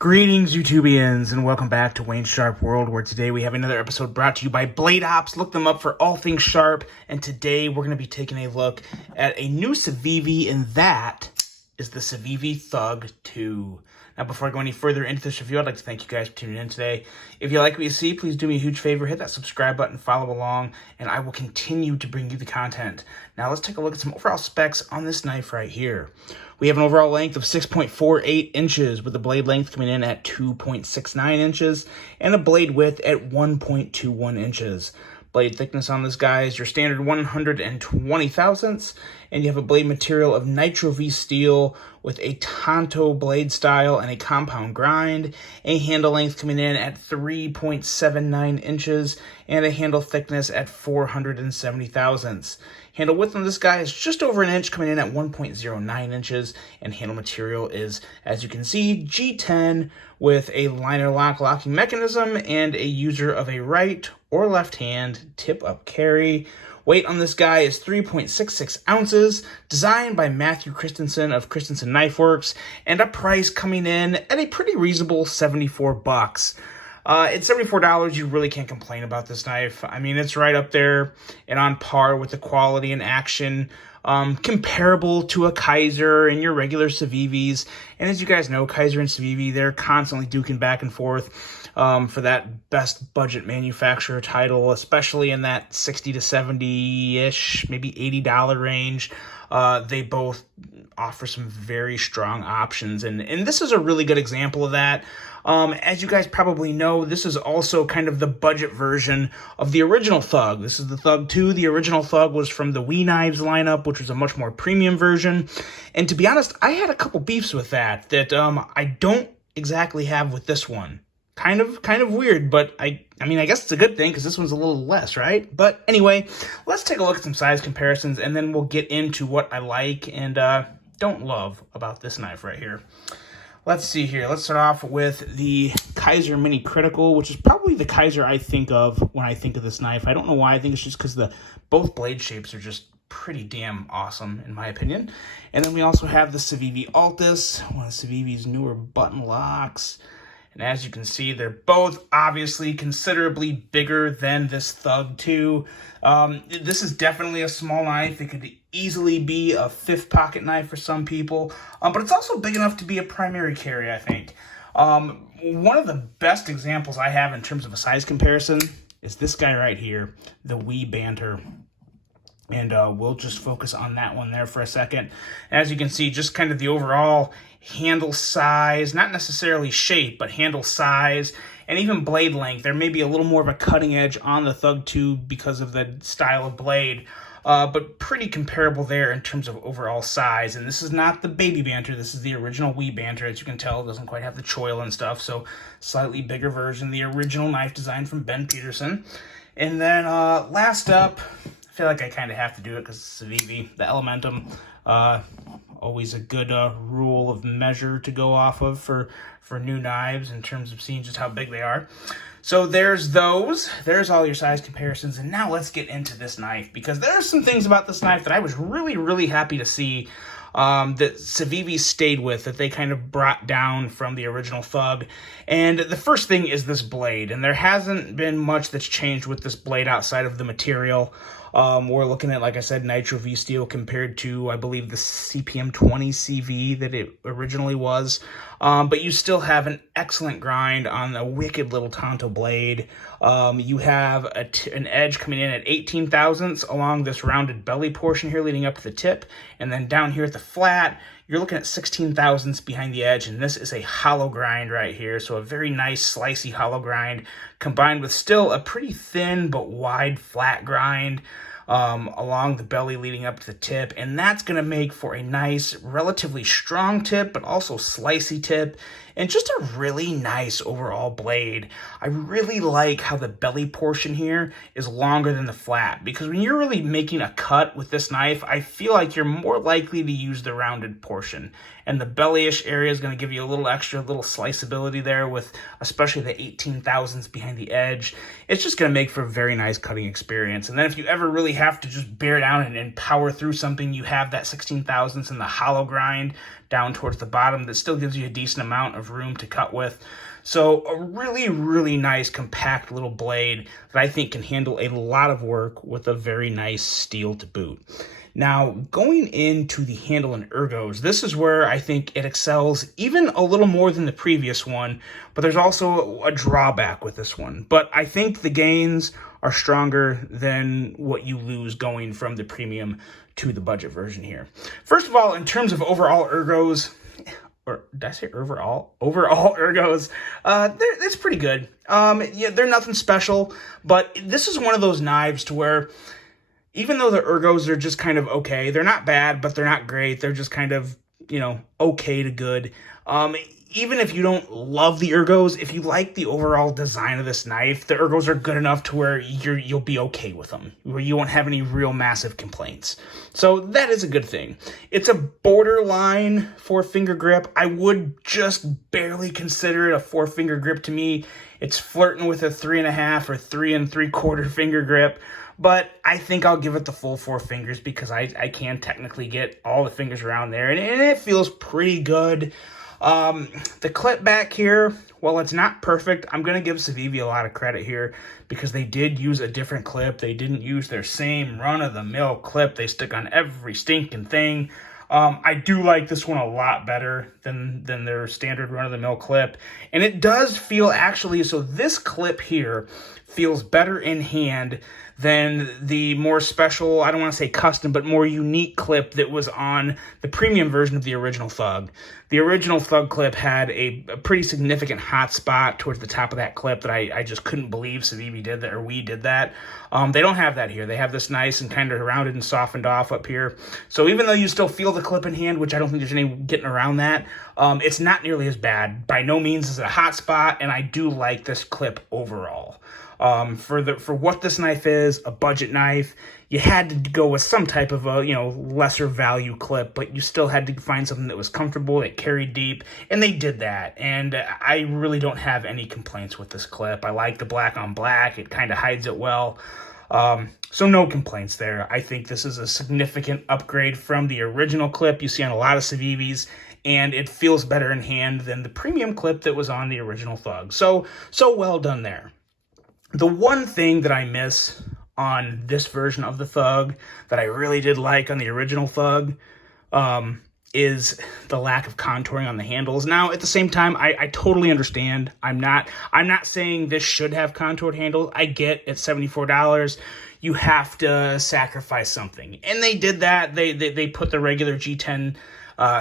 Greetings, YouTubians, and welcome back to Wayne's Sharp World, where today we have another episode brought to you by Blade Ops. Look them up for all things sharp, and today we're going to be taking a look at a new Civivi, and that is the Civivi Thug 2. Now, before I go any further into this review, I'd like to thank you guys for tuning in today. If you like what you see, please do me a huge favor, hit that subscribe button, follow along, and I will continue to bring you the content. Now, let's take a look at some overall specs on this knife right here. We have an overall length of 6.48 inches, with the blade length coming in at 2.69 inches, and a blade width at 1.21 inches. Blade thickness on this guy is your standard 120 thousandths, and you have a blade material of Nitro V steel with a Tonto blade style and a compound grind, a handle length coming in at 3.79 inches, and a handle thickness at 470 thousandths. Handle width on this guy is just over an inch, coming in at 1.09 inches, and handle material is, as you can see, G10 with a liner lock locking mechanism and a user of a right or left hand tip-up carry. Weight on this guy is 3.66 ounces, designed by Matthew Christensen of Christensen Knife Works, and a price coming in at a pretty reasonable $74. At $74, you really can't complain about this knife. I mean, it's right up there and on par with the quality and action, comparable to a Kaiser and your regular Civivis. And as you guys know, Kaiser and Civivi, they're constantly duking back and forth for that best budget manufacturer title, especially in that $60 to $70-ish, maybe $80 range. They both offer some very strong options, and this is a really good example of that. As you guys probably know, this is also kind of the budget version of the original Thug. This is the Thug 2. The original Thug was from the We Knives lineup, which was a much more premium version. And to be honest, I had a couple beefs with that I don't exactly have with this one. Kind of weird, but I mean, I guess it's a good thing because this one's a little less, right? But anyway, let's take a look at some size comparisons, and then we'll get into what I like and don't love about this knife right here. Let's see here. Let's start off with the Kaiser Mini Critical, which is probably the Kaiser I think of when I think of this knife. I don't know why. I think it's just because both blade shapes are just pretty damn awesome, in my opinion. And then we also have the Civivi Altus, one of Civivi's newer button locks. And as you can see, they're both obviously considerably bigger than this Thug 2. This is definitely a small knife. It could easily be a fifth pocket knife for some people, but it's also big enough to be a primary carry, I think. One of the best examples I have in terms of a size comparison is this guy right here, the We Banter. And we'll just focus on that one there for a second. As you can see, just kind of the overall handle size, not necessarily shape, but handle size, and even blade length. There may be a little more of a cutting edge on the Thug 2 because of the style of blade, but pretty comparable there in terms of overall size. And this is not the Baby Banter. This is the original We Banter. As you can tell, it doesn't quite have the choil and stuff, so slightly bigger version, the original knife design from Ben Peterson. And then last up, I feel like I kind of have to do it because it's Civivi, the Elementum. Always a good rule of measure to go off of for new knives in terms of seeing just how big they are. So there's those. There's all your size comparisons. And now let's get into this knife, because there are some things about this knife that I was really, really happy to see that Civivi stayed with, that they kind of brought down from the original Thug. And the first thing is this blade. And there hasn't been much that's changed with this blade outside of the material. We're looking at, like I said, Nitro V steel compared to, I believe, the CPM 20 CV that it originally was. But you still have an excellent grind on the wicked little Tonto blade. You have an edge coming in at 18 thousandths along this rounded belly portion here leading up to the tip. And then down here at the flat, you're looking at 16 thousandths behind the edge. And this is a hollow grind right here. So a very nice slicey hollow grind combined with still a pretty thin but wide flat grind along the belly leading up to the tip. And that's going to make for a nice, relatively strong tip, but also slicey tip, and just a really nice overall blade. I really like how the belly portion here is longer than the flat, because when you're really making a cut with this knife, I feel like you're more likely to use the rounded portion. And the belly-ish area is going to give you a little extra little sliceability there, with especially the 18 thousandths behind the edge. It's just going to make for a very nice cutting experience. And then if you ever really have to just bear down and power through something, you have that 16 thousandths and the hollow grind down towards the bottom that still gives you a decent amount of room to cut with. So a really, really nice compact little blade that I think can handle a lot of work with a very nice steel to boot. Now, going into the handle and ergos, this is where I think it excels even a little more than the previous one, but there's also a drawback with this one. But I think the gains are stronger than what you lose going from the premium to the budget version here. First of all, in terms of overall ergos, or did I say overall? Overall ergos, that's pretty good. Yeah, they're nothing special, but this is one of those knives to where even though the ergos are just kind of okay, they're not bad, but they're not great. They're just kind of, okay to good. Even if you don't love the ergos, if you like the overall design of this knife, the ergos are good enough to where you'll be okay with them, where you won't have any real massive complaints. So that is a good thing. It's a borderline 4-finger grip. I would just barely consider it a 4-finger grip to me. It's flirting with a 3.5 or 3 3/4 finger grip. But I think I'll give it the full 4 fingers because I can technically get all the fingers around there. And it feels pretty good. The clip back here, while it's not perfect, I'm going to give Civivi a lot of credit here because they did use a different clip. They didn't use their same run-of-the-mill clip they stick on every stinking thing. I do like this one a lot better than their standard run-of-the-mill clip. And it does feel actually, so this clip here feels better in hand than the more special, I don't want to say custom, but more unique clip that was on the premium version of the original Thug. The original Thug clip had a pretty significant hot spot towards the top of that clip that I just couldn't believe Civivi did that, or we did that. They don't have that here. They have this nice and kind of rounded and softened off up here. So even though you still feel the clip in hand, which I don't think there's any getting around that, it's not nearly as bad. By no means is it a hot spot, and I do like this clip overall. For what this knife is, a budget knife, you had to go with some type of a, lesser value clip, but you still had to find something that was comfortable, that carried deep, and they did that. And I really don't have any complaints with this clip. I like the black on black. It kind of hides it well. So no complaints there. I think this is a significant upgrade from the original clip you see on a lot of Civivis, and it feels better in hand than the premium clip that was on the original Thug. So well done there. The one thing that I miss on this version of the Thug that I really did like on the original Thug is the lack of contouring on the handles. Now, at the same time, I totally understand. I'm not saying this should have contoured handles. I get at $74, you have to sacrifice something. And they did that. They put the regular G10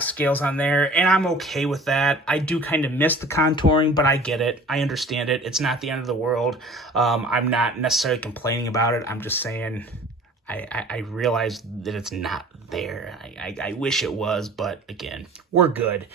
scales on there, and I'm okay with that. I do kind of miss the contouring, but I get it. I understand it. It's not the end of the world. I'm not necessarily complaining about it. I'm just saying I realize that it's not there. I wish it was, but again, we're good.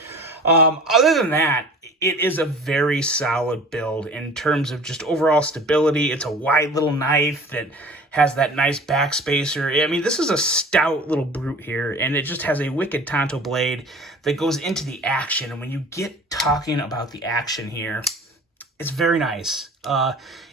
Other than that, it is a very solid build in terms of just overall stability. It's a wide little knife that has that nice backspacer. I mean, this is a stout little brute here, and it just has a wicked tanto blade that goes into the action. And when you get talking about the action here, it's very nice.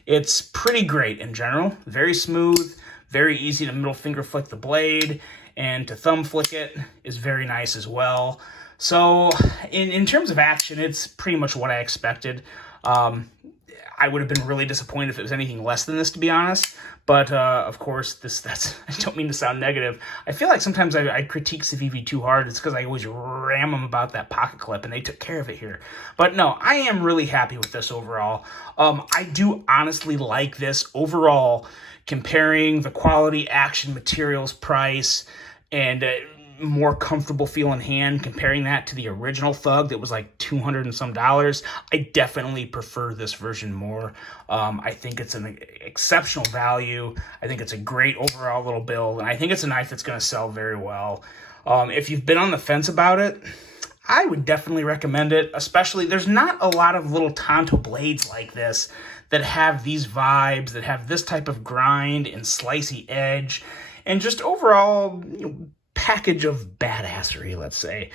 It's pretty great in general. Very smooth, very easy to middle finger flick the blade, and to thumb flick it is very nice as well. So in terms of action, it's pretty much what I expected. I would have been really disappointed if it was anything less than this, to be honest. But, of course, that's I don't mean to sound negative. I feel like sometimes I critique Civivi too hard. It's because I always ram them about that pocket clip, and they took care of it here. But, no, I am really happy with this overall. I do honestly like this overall, comparing the quality, action, materials, price, and more comfortable feel in hand, comparing that to the original Thug that was like $200 and some. I definitely prefer this version more. I think it's an exceptional value. I think it's a great overall little build, and I think it's a knife that's going to sell very well. If you've been on the fence about it, I would definitely recommend it. Especially, there's not a lot of little tanto blades like this that have these vibes, that have this type of grind and slicey edge, and just overall, package of badassery, let's say.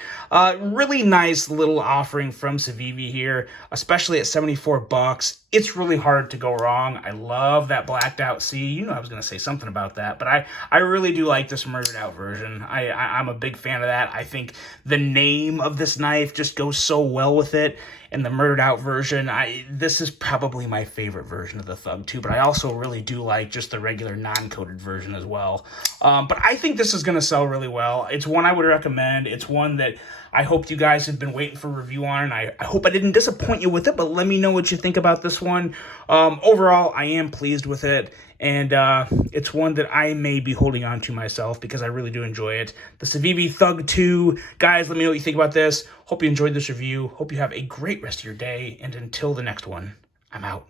Really nice little offering from Civivi here, especially at 74 bucks. It's really hard to go wrong. I love that blacked out C. You know I was going to say something about that, but I really do like this murdered out version. I'm a big fan of that. I think the name of this knife just goes so well with it. And the murdered out version, this is probably my favorite version of the Thug too, but I also really do like just the regular non-coated version as well. But I think this is going to sell really well. It's one I would recommend. It's one that I hope you guys have been waiting for a review on, and I hope I didn't disappoint you with it, but let me know what you think about this one. Overall, I am pleased with it, and it's one that I may be holding on to myself because I really do enjoy it. The Civivi Thug 2. Guys, let me know what you think about this. Hope you enjoyed this review. Hope you have a great rest of your day, and until the next one, I'm out.